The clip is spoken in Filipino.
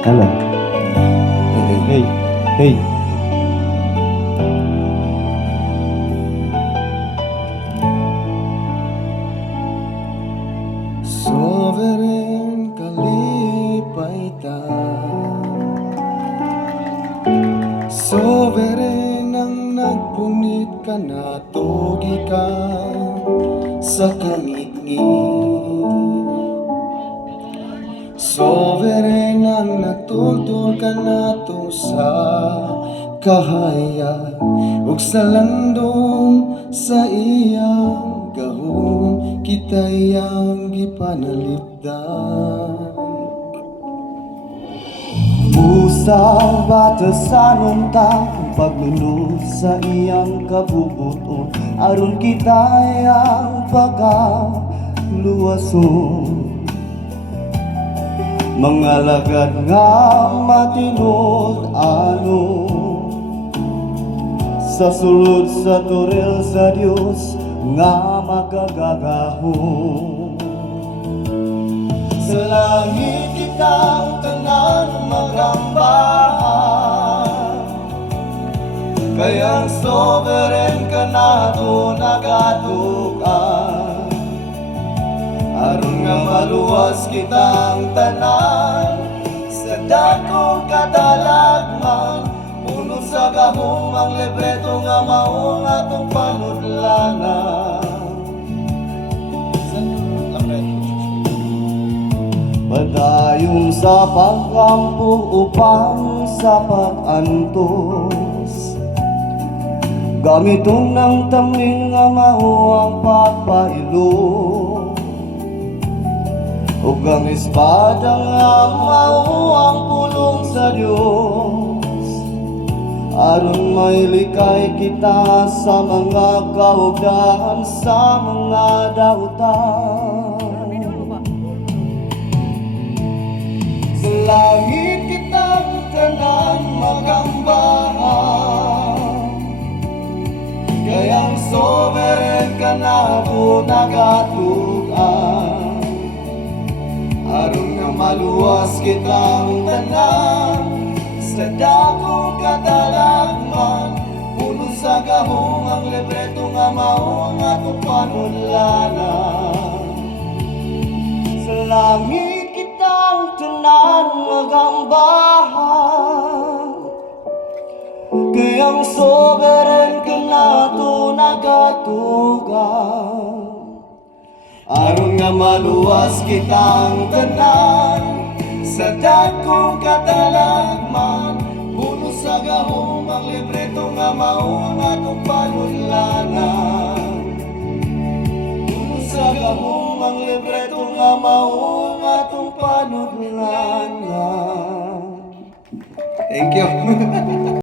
Hala. Hey, hey. Sovereign kalipay ta, sovereign ang nagpunit ka na tugi ka sa kangit-ngit. Sovereign ang nagtultol ka na to sa kahayag ug sa landong sa iyang gahom kita'y ang gipanalipdan. Usa batasanon ta paglunod sa iyang kabubuton aron kita'y ang pagkaluwason. Mga lagad nga matinod ano sa sulod sa turil sa Dios nga magagagahon. Sa langit kitang tanan magambahan, kayang sovereign ka na to nagatukan. Aron nga maluwas kitang tanan sa dakong kadalagman, puno sa gahom ang libreto nga mao nga atong panudlanan. Padayon sa pagkampo upang sa pag-antos, gamitong ng tamling nga mao ang pagpailo, ug ang espada nga mao ang pulong sa Dios, aron mailikay kita sa mga kaugdahan sa mga dautan. Sa langit kitang tanan magambahan, kayang sovereign ka na po nagatukan. Aron nga maluwas kitang tanan sa dakong kadalagman, puno sa gahom ang libreto nga mao ang atong panudlanan. Sa langit kitang tanan magambahan, kayang sovereign ka na to nagatugan. Aron nga maluwas kitang tanan sa dakong kadalagman, puno sa gahom ang libreto nga mao ang atong panudlanan. Puno sa gahom ang libreto nga mao ang atong panudlanan. Thank you.